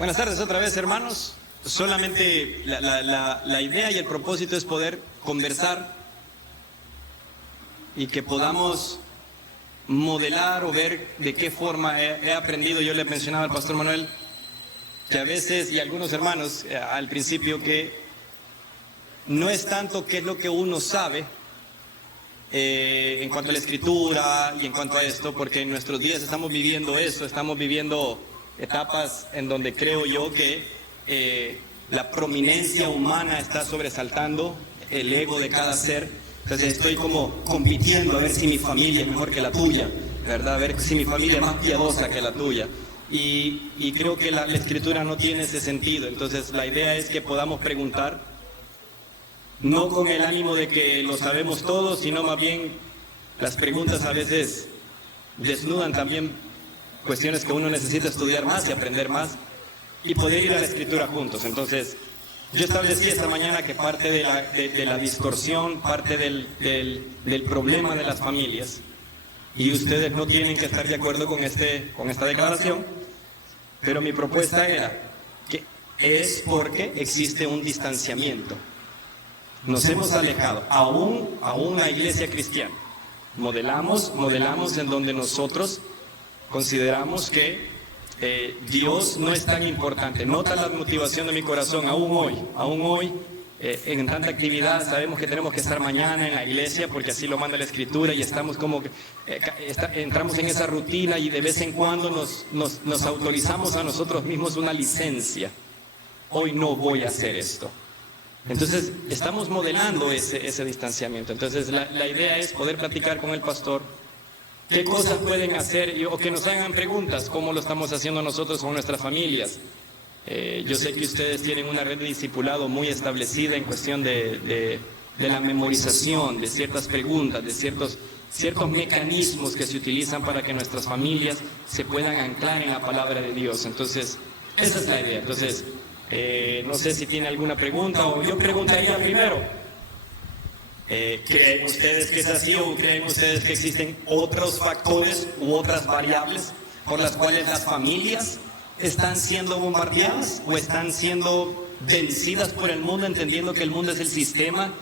Buenas tardes otra vez, hermanos. Solamente la idea y el propósito es poder conversar y que podamos modelar o ver de qué forma he aprendido. Yo le mencionaba al pastor Manuel que a veces, y algunos hermanos al principio, que no es tanto qué es lo que uno sabe en cuanto a la escritura y en cuanto a esto, porque en nuestros días estamos viviendo eso, estamos viviendo etapas en donde creo yo que la prominencia humana está sobresaltando el ego de cada ser. Entonces estoy como compitiendo a ver si mi familia es mejor que la tuya, ¿verdad? A ver si mi familia es más piadosa que la tuya. Y creo que la escritura no tiene ese sentido. Entonces la idea es que podamos preguntar, no con el ánimo de que lo sabemos todo, sino más bien las preguntas a veces desnudan también cuestiones que uno necesita estudiar más y aprender más y poder ir a la escritura juntos. Entonces yo establecí esta mañana que parte de la distorsión, parte del problema de las familias, y ustedes no tienen que estar de acuerdo con esta declaración, pero mi propuesta era que es porque existe un distanciamiento. Nos hemos alejado, aún la iglesia cristiana. Modelamos en donde nosotros consideramos que Dios no es tan importante. Nota la motivación de mi corazón, aún hoy, en tanta actividad. Sabemos que tenemos que estar mañana en la iglesia porque así lo manda la escritura, y estamos como que entramos en esa rutina, y de vez en cuando nos autorizamos a nosotros mismos una licencia. Hoy no voy a hacer esto. Entonces estamos modelando ese distanciamiento. Entonces la idea es poder platicar con el pastor qué cosas pueden hacer, o que nos hagan preguntas, cómo lo estamos haciendo nosotros con nuestras familias. Yo sé que ustedes tienen una red de discipulado muy establecida en cuestión de la memorización de ciertas preguntas, de ciertos mecanismos que se utilizan para que nuestras familias se puedan anclar en la palabra de Dios. Entonces esa es la idea. Entonces no sé si tiene alguna pregunta, o yo preguntaría primero, ¿creen ustedes que es así, o creen ustedes que existen otros factores u otras variables por las cuales las familias están siendo bombardeadas o están siendo vencidas por el mundo, entendiendo que el mundo es el sistema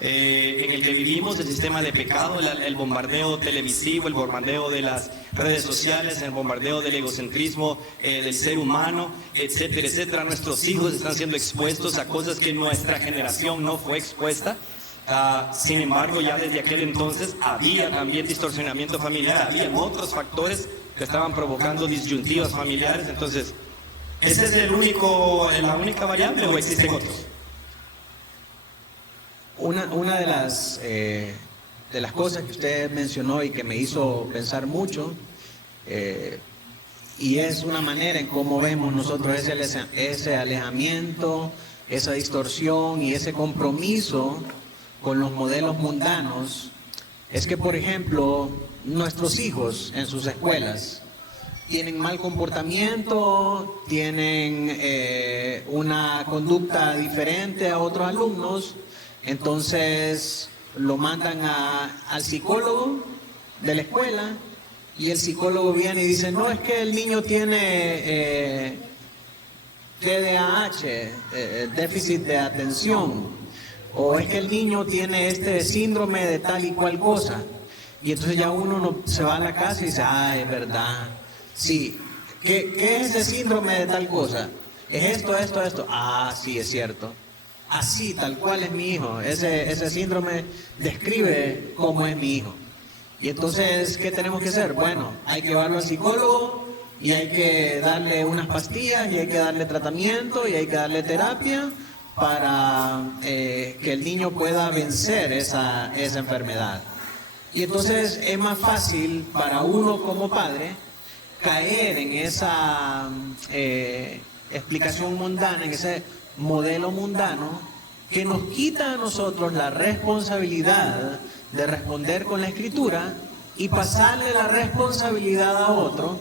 en el que vivimos, el sistema de pecado, el bombardeo televisivo, el bombardeo de las redes sociales, el bombardeo del egocentrismo del ser humano, etcétera, etcétera? Nuestros hijos están siendo expuestos a cosas que nuestra generación no fue expuesta. Sin embargo, ya desde aquel entonces había también distorsionamiento familiar, habían otros factores que estaban provocando disyuntivas familiares. Entonces, ¿ese es la única variable, o existen otros? Una de las cosas que usted mencionó y que me hizo pensar mucho, y es una manera en cómo vemos nosotros ese alejamiento, esa distorsión y ese compromiso con los modelos mundanos, es que, por ejemplo, nuestros hijos en sus escuelas tienen mal comportamiento, tienen una conducta diferente a otros alumnos. Entonces lo mandan al psicólogo de la escuela, y el psicólogo viene y dice: no, es que el niño tiene TDAH, déficit de atención, o es que el niño tiene este síndrome de tal y cual cosa. Y entonces ya uno se va a la casa y dice: ah, es verdad, sí, ¿qué es ese síndrome de tal cosa? Es esto. Ah, sí, es cierto. Así, tal cual es mi hijo. Ese síndrome describe cómo es mi hijo. Y entonces, ¿qué tenemos que hacer? Bueno, hay que llevarlo al psicólogo, y hay que darle unas pastillas, y hay que darle tratamiento, y hay que darle terapia para que el niño pueda vencer esa enfermedad. Y entonces es más fácil para uno como padre caer en esa explicación mundana, en ese modelo mundano, que nos quita a nosotros la responsabilidad de responder con la escritura y pasarle la responsabilidad a otro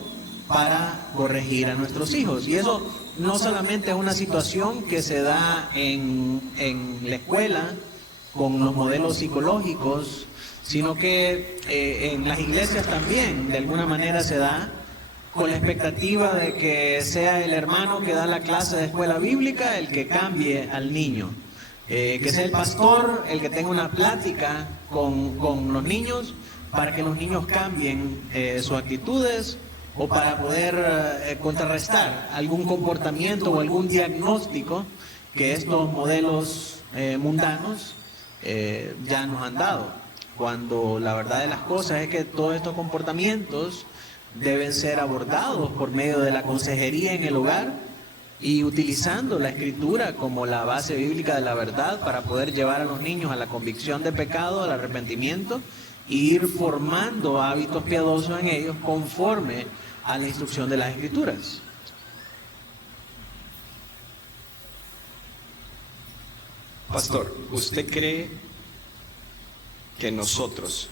para corregir a nuestros hijos. Y eso no solamente es una situación que se da en la escuela con los modelos psicológicos, sino que en las iglesias también de alguna manera se da, con la expectativa de que sea el hermano que da la clase de escuela bíblica el que cambie al niño. Que sea el pastor el que tenga una plática con los niños para que los niños cambien sus actitudes o para poder contrarrestar algún comportamiento o algún diagnóstico que estos modelos mundanos ya nos han dado. Cuando la verdad de las cosas es que todos estos comportamientos deben ser abordados por medio de la consejería en el hogar y utilizando la escritura como la base bíblica de la verdad para poder llevar a los niños a la convicción de pecado, al arrepentimiento e ir formando hábitos piadosos en ellos conforme a la instrucción de las escrituras. Pastor, ¿usted cree que nosotros,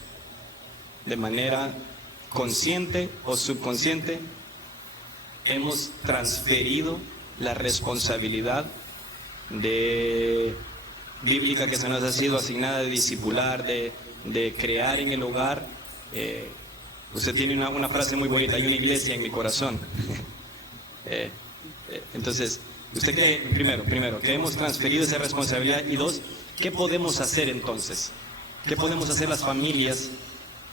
de manera consciente o subconsciente, hemos transferido la responsabilidad bíblica que se nos ha sido asignada de discipular, de crear en el hogar? Usted tiene una frase muy bonita: hay una iglesia en mi corazón. Entonces, ¿usted cree, primero, que hemos transferido esa responsabilidad? Y dos, ¿qué podemos hacer entonces? ¿Qué podemos hacer las familias?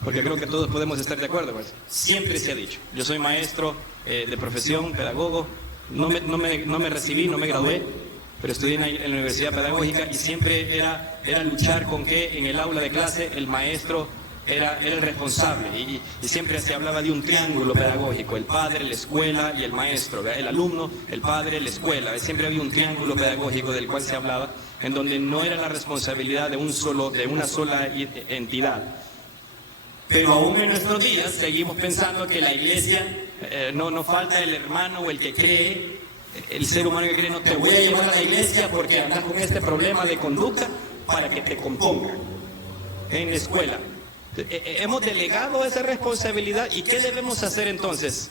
Porque creo que todos podemos estar de acuerdo, pues. Siempre se ha dicho, yo soy maestro de profesión, pedagogo, no me recibí, no me gradué, pero estudié en la Universidad Pedagógica, y siempre era luchar con que en el aula de clase el maestro era el responsable, y siempre se hablaba de un triángulo pedagógico: el padre, la escuela y el maestro, el alumno, el padre, la escuela. Siempre había un triángulo pedagógico del cual se hablaba, en donde no era la responsabilidad de una sola entidad. Pero aún en nuestros días seguimos pensando que la iglesia, no falta el hermano o el que cree, el ser humano que cree: no te voy a llevar a la iglesia porque andas con este problema de conducta, para que te componga en la escuela. Hemos delegado esa responsabilidad. ¿Y qué debemos hacer entonces?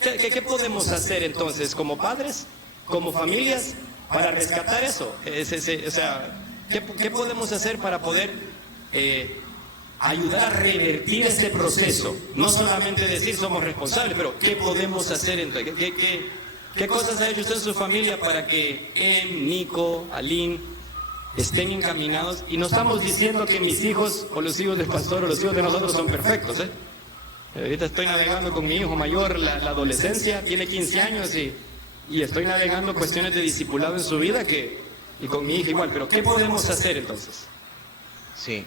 ¿Qué podemos hacer entonces como padres, como familias, para rescatar eso? O sea, ¿qué podemos hacer para poder ayudar a revertir ese proceso? No solamente decir somos responsables, pero ¿qué podemos hacer entonces? ¿Qué cosas ha hecho usted en su familia para que Nico, Aline estén encaminados? Y no estamos diciendo que mis hijos o los hijos del pastor o los hijos de nosotros son perfectos, Ahorita estoy navegando con mi hijo mayor, la adolescencia, tiene 15 años y estoy navegando cuestiones de discipulado en su vida y con mi hija igual. Pero ¿qué podemos hacer entonces? Sí,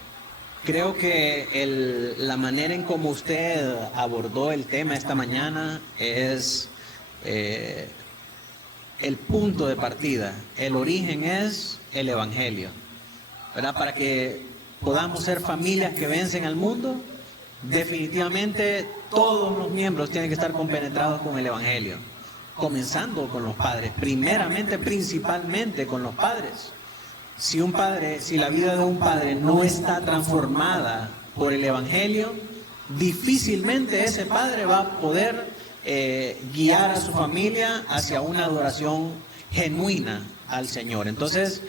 creo que la manera en cómo usted abordó el tema esta mañana es el punto de partida. El origen es el Evangelio, ¿verdad? Para que podamos ser familias que vencen al mundo, definitivamente todos los miembros tienen que estar compenetrados con el Evangelio, comenzando con los padres, principalmente con los padres. Si la vida de un padre no está transformada por el Evangelio, difícilmente ese padre va a poder guiar a su familia hacia una adoración genuina al Señor. Entonces,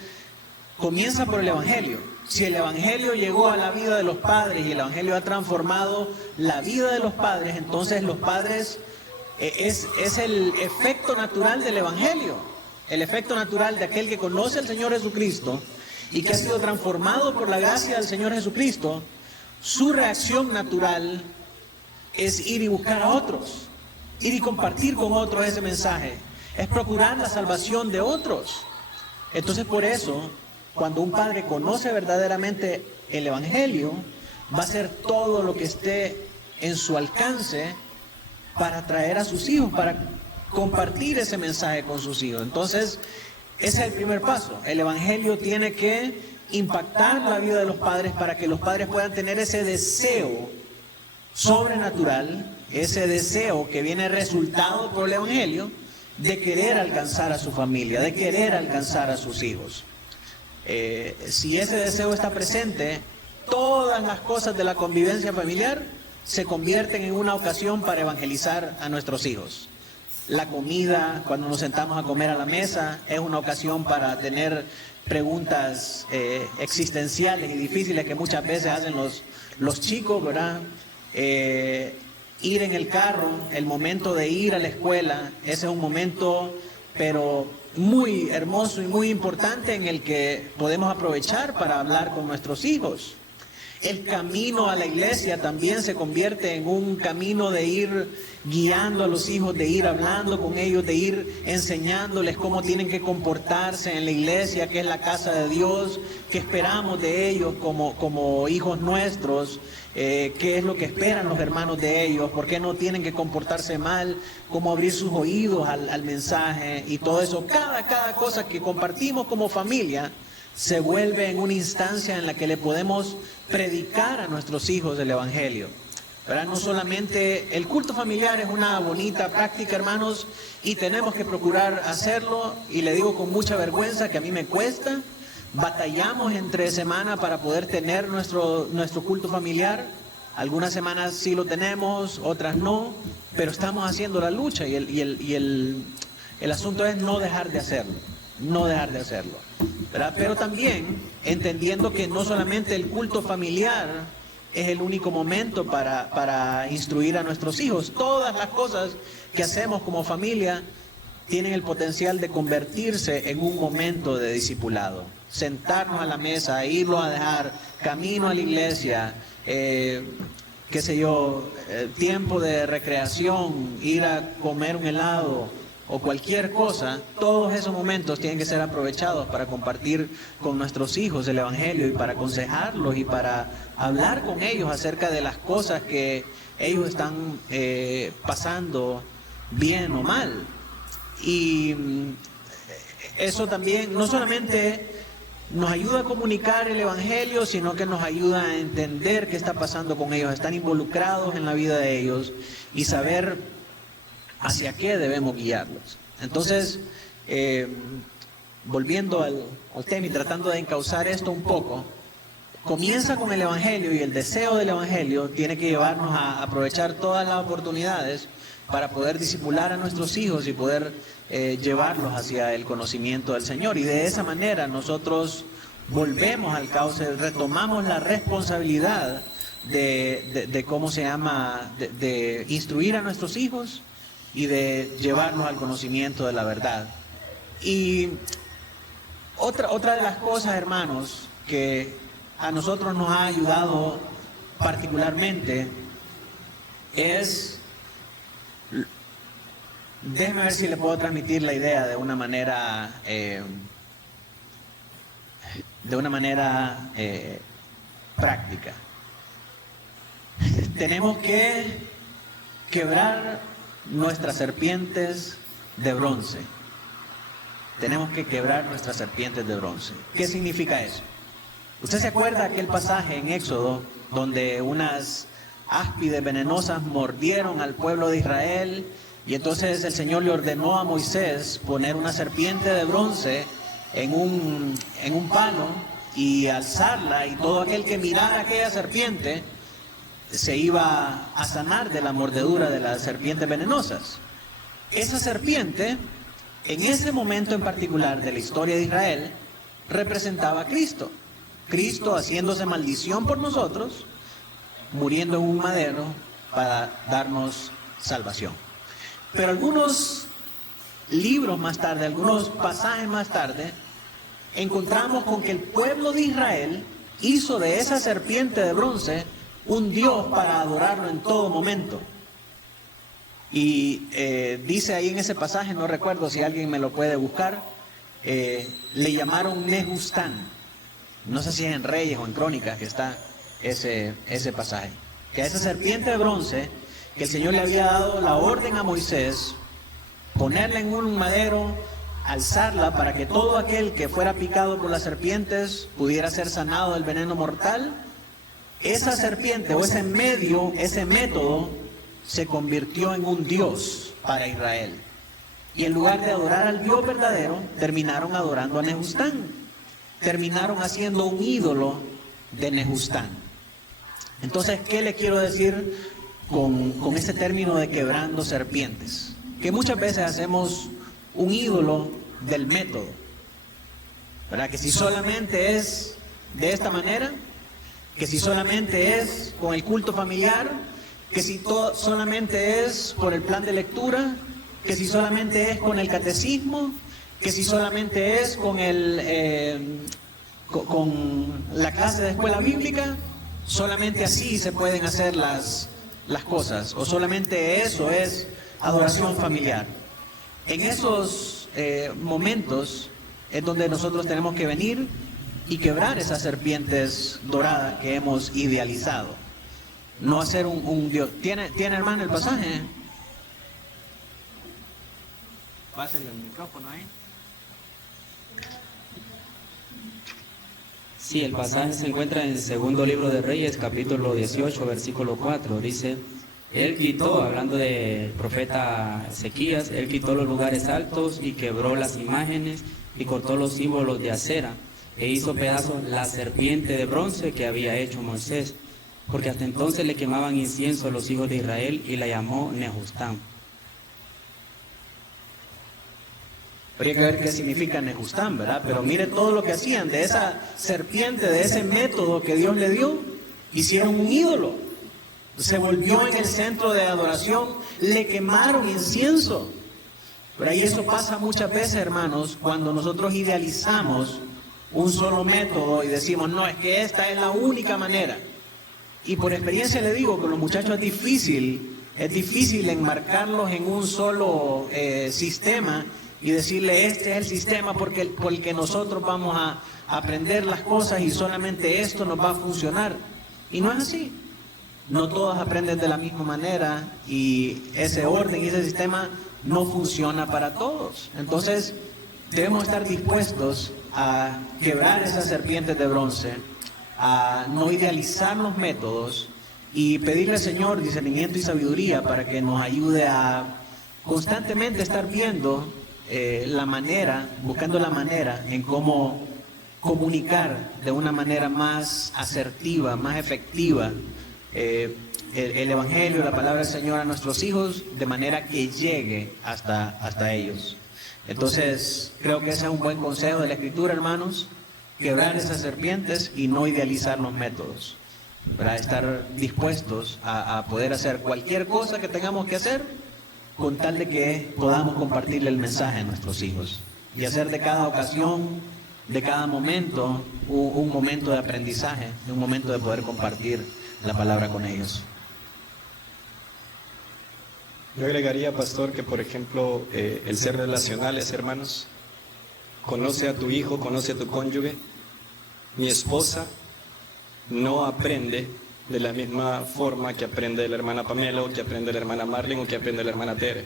comienza por el Evangelio. Si el Evangelio llegó a la vida de los padres y el Evangelio ha transformado la vida de los padres, entonces los padres es el efecto natural del Evangelio, el efecto natural de aquel que conoce al Señor Jesucristo y que ha sido transformado por la gracia del Señor Jesucristo. Su reacción natural es ir y buscar a otros, ir y compartir con otros ese mensaje, es procurar la salvación de otros. Entonces, por eso, cuando un padre conoce verdaderamente el Evangelio, va a hacer todo lo que esté en su alcance para traer a sus hijos, para compartir ese mensaje con sus hijos. Entonces, ese es el primer paso. El Evangelio tiene que impactar la vida de los padres para que los padres puedan tener ese deseo sobrenatural, ese deseo que viene resultado por el Evangelio, de querer alcanzar a su familia, de querer alcanzar a sus hijos. Si ese deseo está presente, todas las cosas de la convivencia familiar se convierten en una ocasión para evangelizar a nuestros hijos. La comida, cuando nos sentamos a comer a la mesa, es una ocasión para tener preguntas existenciales y difíciles que muchas veces hacen los chicos, ¿verdad? ir en el carro, el momento de ir a la escuela, ese es un momento, pero muy hermoso y muy importante en el que podemos aprovechar para hablar con nuestros hijos. El camino a la iglesia también se convierte en un camino de ir guiando a los hijos, de ir hablando con ellos, de ir enseñándoles cómo tienen que comportarse en la iglesia, que es la casa de Dios, qué esperamos de ellos como hijos nuestros, qué es lo que esperan los hermanos de ellos, por qué no tienen que comportarse mal, cómo abrir sus oídos al mensaje y todo eso. Cada cosa que compartimos como familia se vuelve en una instancia en la que le podemos predicar a nuestros hijos del Evangelio, ¿verdad? No solamente el culto familiar es una bonita práctica, hermanos, y tenemos que procurar hacerlo, y le digo con mucha vergüenza que a mí me cuesta, batallamos entre semana para poder tener nuestro culto familiar. Algunas semanas sí lo tenemos, otras no, pero estamos haciendo la lucha, y el asunto es no dejar de hacerlo. No dejar de hacerlo, ¿verdad? Pero también entendiendo que no solamente el culto familiar es el único momento para instruir a nuestros hijos. Todas las cosas que hacemos como familia tienen el potencial de convertirse en un momento de discipulado. Sentarnos a la mesa, irlos a dejar, camino a la iglesia, qué sé yo, tiempo de recreación, ir a comer un helado o cualquier cosa, todos esos momentos tienen que ser aprovechados para compartir con nuestros hijos el Evangelio y para aconsejarlos y para hablar con ellos acerca de las cosas que ellos están pasando bien o mal. Y eso también no solamente nos ayuda a comunicar el Evangelio, sino que nos ayuda a entender qué está pasando con ellos, están involucrados en la vida de ellos y saber hacia qué debemos guiarlos. Entonces, volviendo al tema y tratando de encauzar esto un poco, comienza con el Evangelio, y el deseo del Evangelio tiene que llevarnos a aprovechar todas las oportunidades para poder discipular a nuestros hijos y poder llevarlos hacia el conocimiento del Señor. Y de esa manera nosotros volvemos al cauce, retomamos la responsabilidad de cómo se llama, de instruir a nuestros hijos y de llevarnos al conocimiento de la verdad. Y otra de las cosas, hermanos, que a nosotros nos ha ayudado particularmente es, déjeme ver si le puedo transmitir la idea de una manera práctica. Tenemos que quebrar nuestras serpientes de bronce. Tenemos que quebrar nuestras serpientes de bronce. ¿Qué significa eso? ¿Usted se acuerda aquel pasaje en Éxodo donde unas áspides venenosas mordieron al pueblo de Israel, y entonces el Señor le ordenó a Moisés poner una serpiente de bronce en un palo y alzarla, y todo aquel que mirara aquella serpiente se iba a sanar de la mordedura de las serpientes venenosas? Esa serpiente, en ese momento en particular de la historia de Israel, representaba a Cristo. Cristo haciéndose maldición por nosotros, muriendo en un madero para darnos salvación. Pero algunos libros más tarde, algunos pasajes más tarde, encontramos con que el pueblo de Israel hizo de esa serpiente de bronce un Dios para adorarlo en todo momento. Y dice ahí en ese pasaje, no recuerdo si alguien me lo puede buscar, le llamaron Nehustán. No sé si es en Reyes o en Crónicas que está ese pasaje. Que a esa serpiente de bronce, que el Señor le había dado la orden a Moisés, ponerla en un madero, alzarla para que todo aquel que fuera picado por las serpientes pudiera ser sanado del veneno mortal. Esa serpiente o ese método se convirtió en un Dios para Israel. Y en lugar de adorar al Dios verdadero, terminaron adorando a Nehustán. Terminaron haciendo un ídolo de Nehustán. Entonces, ¿qué le quiero decir con este término de quebrando serpientes? Que muchas veces hacemos un ídolo del método, ¿verdad? Que si solamente es de esta manera, que si solamente es con el culto familiar, que si solamente es por el plan de lectura, que si solamente es con el catecismo, que si solamente es con con la clase de escuela bíblica, solamente así se pueden hacer las cosas, o solamente eso es adoración familiar. En esos momentos es donde nosotros tenemos que venir y quebrar esas serpientes doradas que hemos idealizado. No hacer un Dios. ¿Tiene hermano el pasaje? Pásale el micrófono ahí. Sí, el pasaje se encuentra en el segundo libro de Reyes, capítulo 18, versículo 4. Dice, él quitó, hablando del profeta Ezequías, él quitó los lugares altos y quebró las imágenes y cortó los símbolos de acera e hizo pedazos la serpiente de bronce que había hecho Moisés, porque hasta entonces le quemaban incienso a los hijos de Israel y la llamó Nehustán. Habría que ver qué significa Nehustán, ¿verdad? Pero mire todo lo que hacían de esa serpiente, de ese método que Dios le dio. Hicieron un ídolo. Se volvió en el centro de adoración. Le quemaron incienso. Pero ahí eso pasa muchas veces, hermanos, cuando nosotros idealizamos un solo método y decimos, no, es que esta es la única manera. Y por experiencia le digo que los muchachos es difícil enmarcarlos en un solo sistema y decirle, este es el sistema porque nosotros vamos a aprender las cosas y solamente esto nos va a funcionar. Y no es así. No todos aprenden de la misma manera y ese orden y ese sistema no funciona para todos. Entonces, debemos estar dispuestos a quebrar esas serpientes de bronce, a no idealizar los métodos y pedirle al Señor discernimiento y sabiduría para que nos ayude a constantemente estar viendo buscando la manera en cómo comunicar de una manera más asertiva, más efectiva el Evangelio, la palabra del Señor a nuestros hijos, de manera que llegue hasta ellos. Entonces, creo que ese es un buen consejo de la Escritura, hermanos, quebrar esas serpientes y no idealizar los métodos, para estar dispuestos a poder hacer cualquier cosa que tengamos que hacer, con tal de que podamos compartirle el mensaje a nuestros hijos y hacer de cada ocasión, de cada momento, un momento de aprendizaje, un momento de poder compartir la palabra con ellos. Yo agregaría, pastor, que por ejemplo, el ser relacionales, hermanos, conoce a tu hijo, conoce a tu cónyuge. Mi esposa no aprende de la misma forma que aprende la hermana Pamela, o que aprende la hermana Marlene, o que aprende la hermana Tere.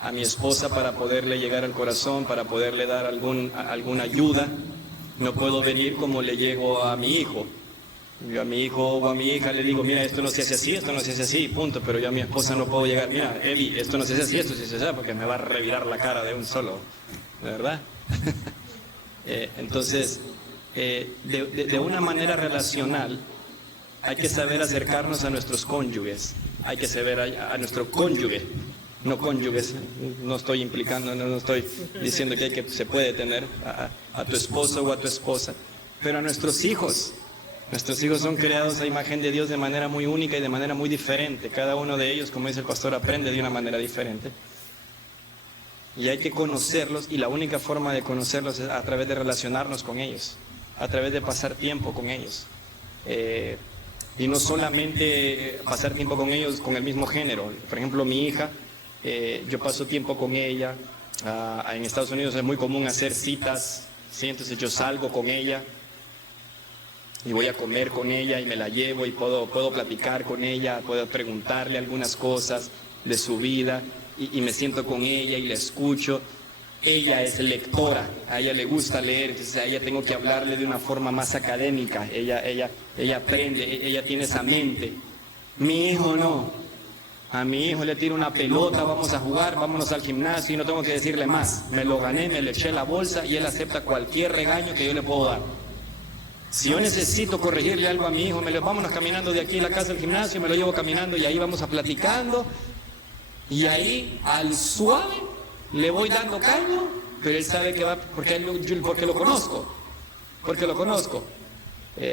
A mi esposa, para poderle llegar al corazón, para poderle dar alguna ayuda, no puedo venir como le llego a mi hijo. Yo a mi hijo o a mi hija le digo, mira, esto no se hace así, esto no se hace así, punto. Pero yo a mi esposa no puedo llegar, mira, Eli, esto no se hace así, esto se hace así, porque me va a revirar la cara de un solo, ¿de verdad? Entonces, de una manera relacional, hay que saber acercarnos a nuestros cónyuges, hay que saber a nuestro cónyuge, no cónyuges, no estoy implicando, no estoy diciendo que se puede tener a tu esposo o a tu esposa, pero a nuestros hijos. Nuestros hijos son creados a imagen de Dios de manera muy única y de manera muy diferente. Cada uno de ellos, como dice el pastor, aprende de una manera diferente. Y hay que conocerlos, y la única forma de conocerlos es a través de relacionarnos con ellos, a través de pasar tiempo con ellos. Y no solamente pasar tiempo con ellos con el mismo género. Por ejemplo, mi hija, yo paso tiempo con ella. En Estados Unidos es muy común hacer citas, ¿sí? Entonces yo salgo con ella y voy a comer con ella y me la llevo y puedo platicar con ella, puedo preguntarle algunas cosas de su vida y me siento con ella y la escucho. Ella es lectora, a ella le gusta leer, entonces a ella tengo que hablarle de una forma más académica. Ella aprende, ella tiene esa mente. Mi hijo no. A mi hijo le tiro una pelota, vamos a jugar, vámonos al gimnasio y no tengo que decirle más. Me lo gané, me le eché la bolsa y él acepta cualquier regaño que yo le puedo dar. Si yo necesito corregirle algo a mi hijo, vámonos caminando de aquí a la casa al gimnasio, me lo llevo caminando y ahí vamos platicando. Y ahí, al suave, le voy dando caño, pero él sabe que va, porque lo conozco.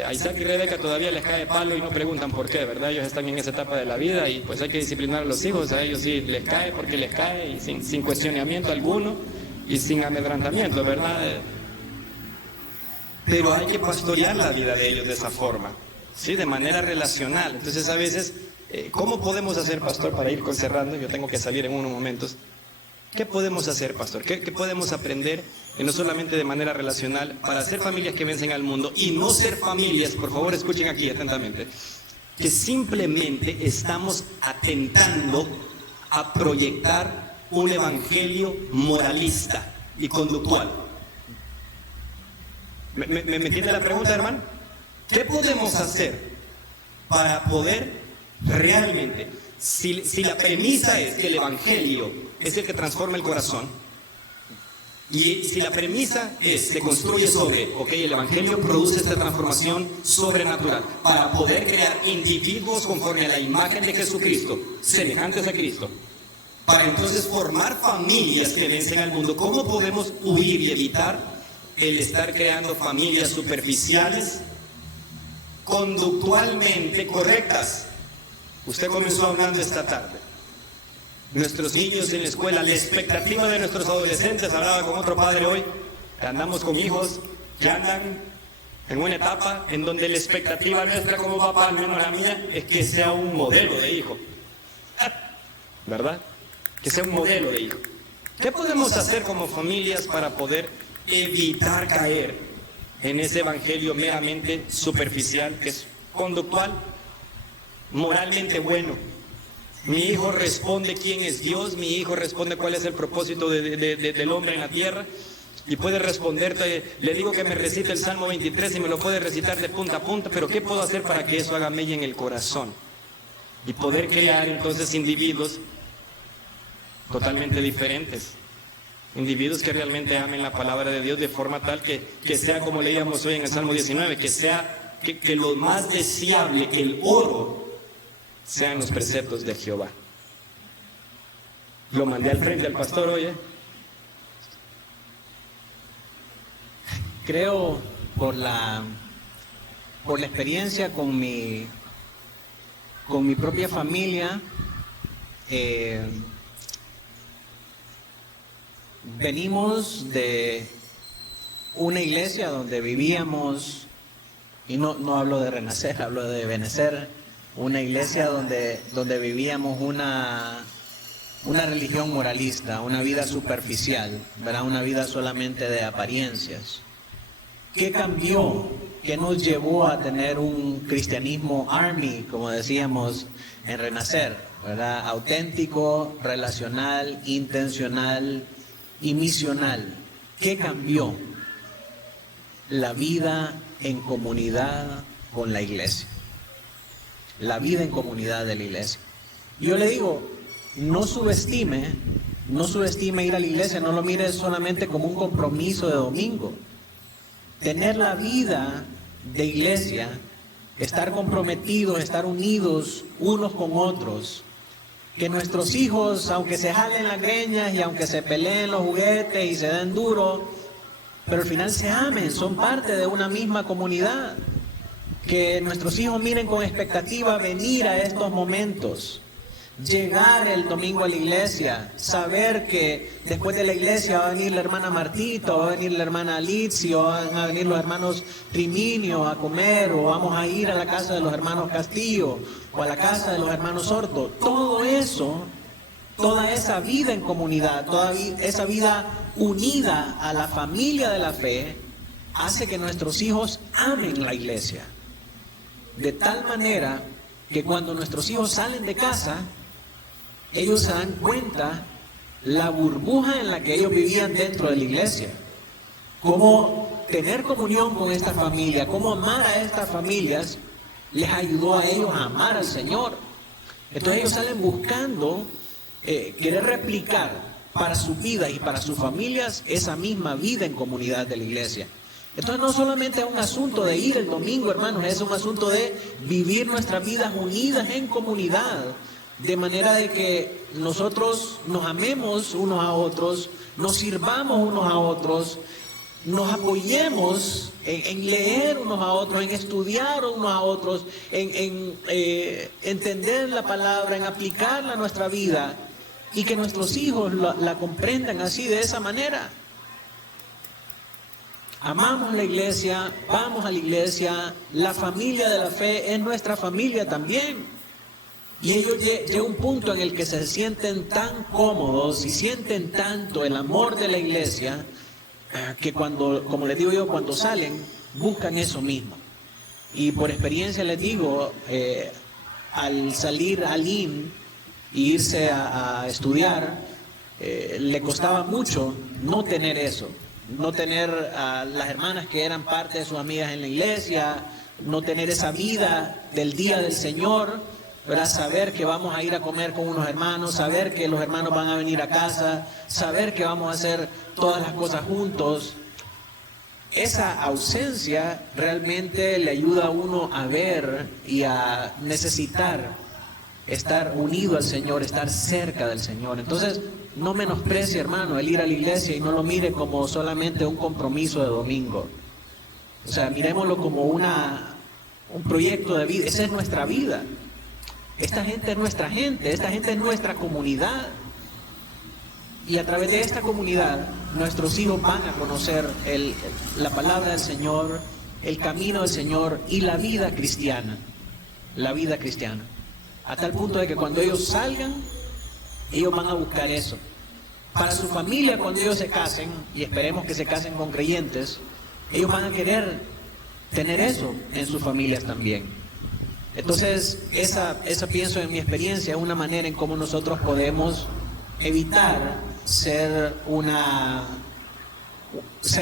A Isaac y Rebeca todavía les cae palo y no preguntan por qué, ¿verdad? Ellos están en esa etapa de la vida y pues hay que disciplinar a los hijos. A ellos sí les cae porque les cae y sin cuestionamiento alguno y sin amedrantamiento, ¿verdad? Pero hay que pastorear la vida de ellos de esa forma, ¿sí? De manera relacional. Entonces a veces, ¿cómo podemos hacer, pastor, para ir cerrando? Yo tengo que salir en unos momentos. ¿Qué podemos hacer, pastor? ¿Qué podemos aprender, no solamente de manera relacional, para ser familias que vencen al mundo y no ser familias, por favor escuchen aquí atentamente, que simplemente estamos atentando a proyectar un evangelio moralista y conductual? ¿Me entiende la pregunta, hermano? ¿Qué podemos hacer para poder realmente, si la premisa es que el evangelio es el que transforma el corazón, y si la premisa se construye sobre, ok, el evangelio produce esta transformación sobrenatural para poder crear individuos conforme a la imagen de Jesucristo, semejantes a Cristo, para entonces formar familias que vencen al mundo, ¿cómo podemos huir y evitar el estar creando familias superficiales, conductualmente correctas? Usted comenzó hablando esta tarde. Nuestros niños en la escuela, la expectativa de nuestros adolescentes, hablaba con otro padre hoy, que andamos con hijos que andan en una etapa en donde la expectativa nuestra como papá, al menos la mía, es que sea un modelo de hijo, ¿verdad? Que sea un modelo de hijo. ¿Qué podemos hacer como familias para poder evitar caer en ese evangelio meramente superficial, que es conductual, moralmente bueno? Mi hijo responde quién es Dios, mi hijo responde cuál es el propósito del hombre en la tierra, y puede responderte, le digo que me recite el Salmo 23 y me lo puede recitar de punta a punta, pero ¿qué puedo hacer para que eso haga mella en el corazón? Y poder crear entonces individuos totalmente diferentes, individuos que realmente amen la palabra de Dios de forma tal que sea como leíamos hoy en el Salmo 19, que sea que lo más deseable, que el oro, sean los preceptos de Jehová. Lo mandé al frente al pastor hoy. Creo por la experiencia con mi propia familia, venimos de una iglesia donde vivíamos, y no hablo de renacer, hablo de benecer, una iglesia donde vivíamos una religión moralista, una vida superficial, ¿verdad? Una vida solamente de apariencias. ¿Qué cambió? ¿Qué nos llevó a tener un cristianismo army, como decíamos en Renacer, ¿verdad? Auténtico, relacional, intencional y misional? ¿Qué cambió? La vida en comunidad con la iglesia. La vida en comunidad de la iglesia. Yo le digo, no subestime ir a la iglesia, no lo mire solamente como un compromiso de domingo. Tener la vida de iglesia, estar comprometidos, estar unidos unos con otros, que nuestros hijos, aunque se jalen las greñas y aunque se peleen los juguetes y se den duro, pero al final se amen, son parte de una misma comunidad. Que nuestros hijos miren con expectativa venir a estos momentos, llegar el domingo a la iglesia, saber que después de la iglesia va a venir la hermana Martita, va a venir la hermana Alicia, van a venir los hermanos Triminio a comer, o vamos a ir a la casa de los hermanos Castillo, o a la casa de los hermanos Horto. Todo eso, toda esa vida en comunidad, toda esa vida unida a la familia de la fe, hace que nuestros hijos amen la iglesia. De tal manera que cuando nuestros hijos salen de casa, ellos se dan cuenta la burbuja en la que ellos vivían dentro de la iglesia. Cómo tener comunión con esta familia, cómo amar a estas familias, les ayudó a ellos a amar al Señor. Entonces ellos salen buscando querer replicar para su vida y para sus familias esa misma vida en comunidad de la iglesia. Entonces no solamente es un asunto de ir el domingo, hermanos, es un asunto de vivir nuestras vidas unidas en comunidad, de manera de que nosotros nos amemos unos a otros, nos sirvamos unos a otros, nos apoyemos en leer unos a otros, en estudiar unos a otros, en entender la palabra, en aplicarla a nuestra vida y que nuestros hijos la comprendan así, de esa manera. Amamos la iglesia, vamos a la iglesia, la familia de la fe es nuestra familia también. Y ellos llega un punto en el que se sienten tan cómodos y sienten tanto el amor de la iglesia que cuando, como les digo yo, cuando salen, buscan eso mismo. Y por experiencia les digo, al salir Aline e irse a estudiar, le costaba mucho no tener eso, no tener a las hermanas que eran parte de sus amigas en la iglesia, no tener esa vida del día del Señor, ¿verdad? Saber que vamos a ir a comer con unos hermanos, saber que los hermanos van a venir a casa, saber que vamos a hacer todas las cosas juntos. Esa ausencia realmente le ayuda a uno a ver y a necesitar estar unido al Señor, estar cerca del Señor. Entonces, no menosprecie, hermano, el ir a la iglesia y no lo mire como solamente un compromiso de domingo. O sea, miremoslo como un proyecto de vida. Esa es nuestra vida. Esta gente es nuestra gente, esta gente es nuestra comunidad. Y a través de esta comunidad, nuestros hijos van a conocer la palabra del Señor, el camino del Señor y la vida cristiana. La vida cristiana. A tal punto de que cuando ellos salgan, ellos van a buscar eso. Para su familia, cuando ellos se casen, y esperemos que se casen con creyentes, ellos van a querer tener eso en sus familias también. Entonces, esa pienso en mi experiencia, es una manera en cómo nosotros podemos evitar ser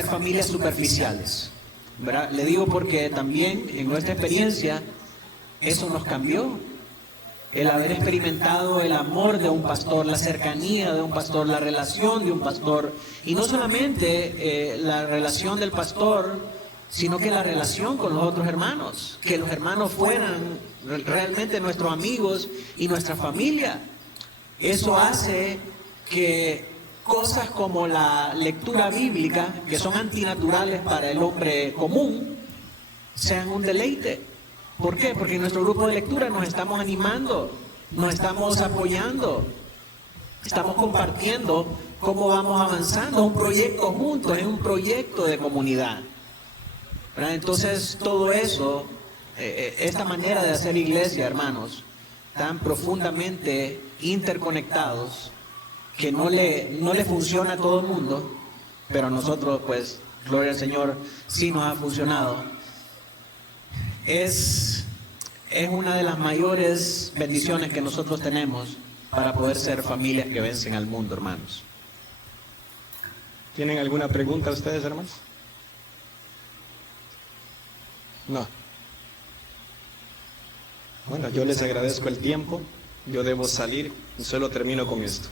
familias superficiales, ¿verdad? Le digo porque también en nuestra experiencia eso nos cambió. El haber experimentado el amor de un pastor, la cercanía de un pastor, la relación de un pastor, y no solamente la relación del pastor, sino que la relación con los otros hermanos, que los hermanos fueran realmente nuestros amigos y nuestra familia. Eso hace que cosas como la lectura bíblica, que son antinaturales para el hombre común, sean un deleite. ¿Por qué? Porque en nuestro grupo de lectura nos estamos animando, nos estamos apoyando, estamos compartiendo cómo vamos avanzando. Es un proyecto juntos, es un proyecto de comunidad, ¿verdad? Entonces todo eso, esta manera de hacer iglesia, hermanos, tan profundamente interconectados, que no le funciona a todo el mundo, pero a nosotros, pues, gloria al Señor, sí nos ha funcionado. Es una de las mayores bendiciones que nosotros tenemos para poder ser familias que vencen al mundo, hermanos. ¿Tienen alguna pregunta ustedes, hermanos? No. Bueno, yo les agradezco el tiempo. Yo debo salir y solo termino con esto.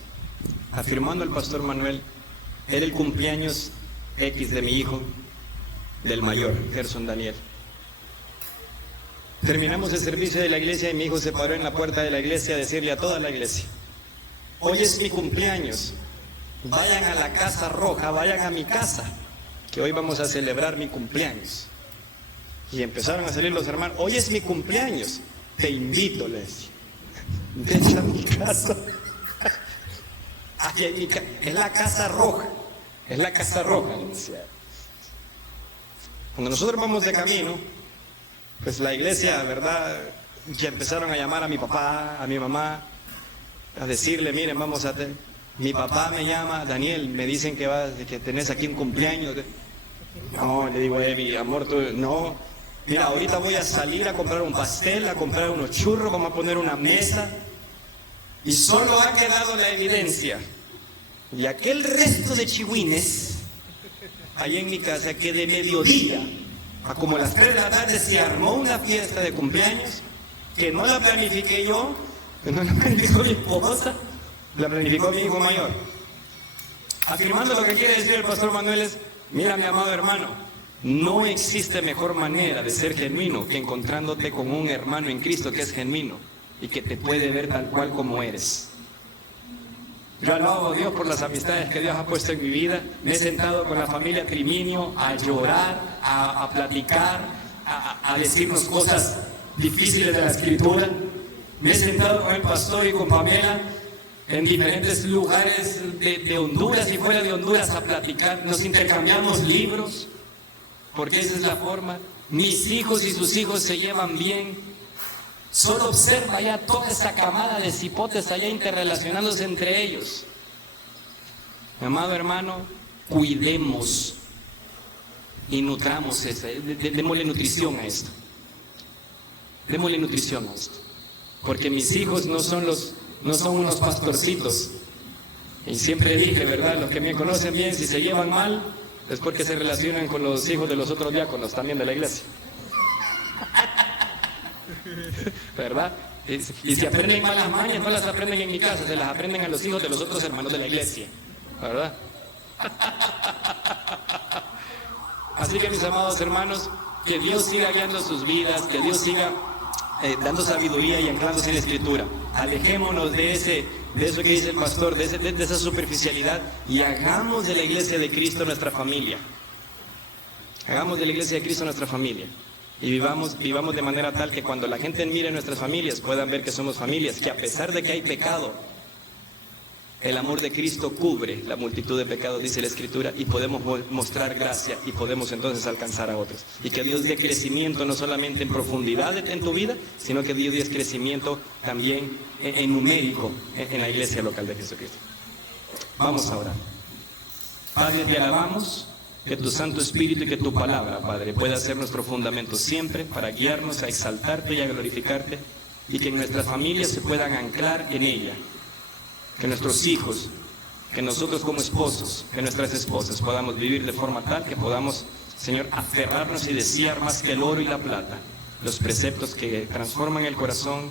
Afirmando el pastor Manuel, era el cumpleaños X de mi hijo, del mayor, Gerson Daniel. Terminamos el servicio de la iglesia y mi hijo se paró en la puerta de la iglesia a decirle a toda la iglesia: hoy es mi cumpleaños, vayan a la Casa Roja, vayan a mi casa, que hoy vamos a celebrar mi cumpleaños. Y empezaron a salir los hermanos: hoy es mi cumpleaños, te invito, les decía. Vete a mi casa. Es la Casa Roja, es la Casa Roja, les decía. Cuando nosotros vamos de camino, pues la iglesia, ¿verdad? Ya empezaron a llamar a mi papá, a mi mamá, a decirle: miren, vamos a tener... Mi papá me llama: Daniel, me dicen que tenés aquí un cumpleaños. No, le digo: Evi, amor, tú, no. Mira, ahorita voy a salir a comprar un pastel, a comprar unos churros, vamos a poner una mesa. Y solo ha quedado la evidencia. Y aquel resto de chihuines, ahí en mi casa, que de mediodía a como las 3 de la tarde se armó una fiesta de cumpleaños que no la planifiqué yo, que no la planificó mi esposa, la planificó mi hijo mayor. Afirmando lo que quiere decir el pastor Manuel es: mira, mi amado hermano, no existe mejor manera de ser genuino que encontrándote con un hermano en Cristo que es genuino y que te puede ver tal cual como eres. Yo alabo a Dios por las amistades que Dios ha puesto en mi vida. Me he sentado con la familia Triminio a llorar, a platicar, a decirnos cosas difíciles de la Escritura. Me he sentado con el pastor y con Pamela en diferentes lugares de Honduras y fuera de Honduras a platicar. Nos intercambiamos libros, porque esa es la forma. Mis hijos y sus hijos se llevan bien. Solo observa ya toda esa camada de cipotes allá interrelacionándose entre ellos. Mi amado hermano, cuidemos y nutramos eso. Démosle nutrición a esto. Démosle nutrición a esto. Porque mis hijos no son unos pastorcitos. Y siempre dije, ¿verdad? Los que me conocen bien, si se llevan mal, es porque se relacionan con los hijos de los otros diáconos también de la iglesia. ¿Verdad? Y si aprenden malas mañas, no las aprenden en mi casa, se las aprenden a los hijos de los otros hermanos de la iglesia. ¿Verdad? Así que mis amados hermanos, que Dios siga guiando sus vidas, que Dios siga dando sabiduría y anclándose en la Escritura. Alejémonos de eso que dice el pastor, de esa superficialidad, y hagamos de la iglesia de Cristo nuestra familia. Hagamos de la iglesia de Cristo nuestra familia. Y vivamos de manera tal que cuando la gente mire nuestras familias puedan ver que somos familias, que a pesar de que hay pecado, el amor de Cristo cubre la multitud de pecados, dice la Escritura, y podemos mostrar gracia y podemos entonces alcanzar a otros. Y que Dios dé crecimiento no solamente en profundidad en tu vida, sino que Dios dé crecimiento también en numérico en la iglesia local de Jesucristo. Vamos a orar. Padre, te alabamos. Que tu Santo Espíritu y que tu palabra, Padre, pueda ser nuestro fundamento siempre para guiarnos a exaltarte y a glorificarte, y que nuestras familias se puedan anclar en ella. Que nuestros hijos, que nosotros como esposos, que nuestras esposas podamos vivir de forma tal que podamos, Señor, aferrarnos y desear más que el oro y la plata, los preceptos que transforman el corazón,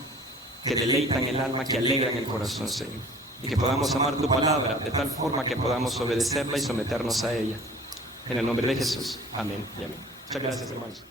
que deleitan el alma, que alegran el corazón, Señor. Y que podamos amar tu palabra de tal forma que podamos obedecerla y someternos a ella. En el nombre de Jesús. Amén y amén. Muchas gracias, hermanos.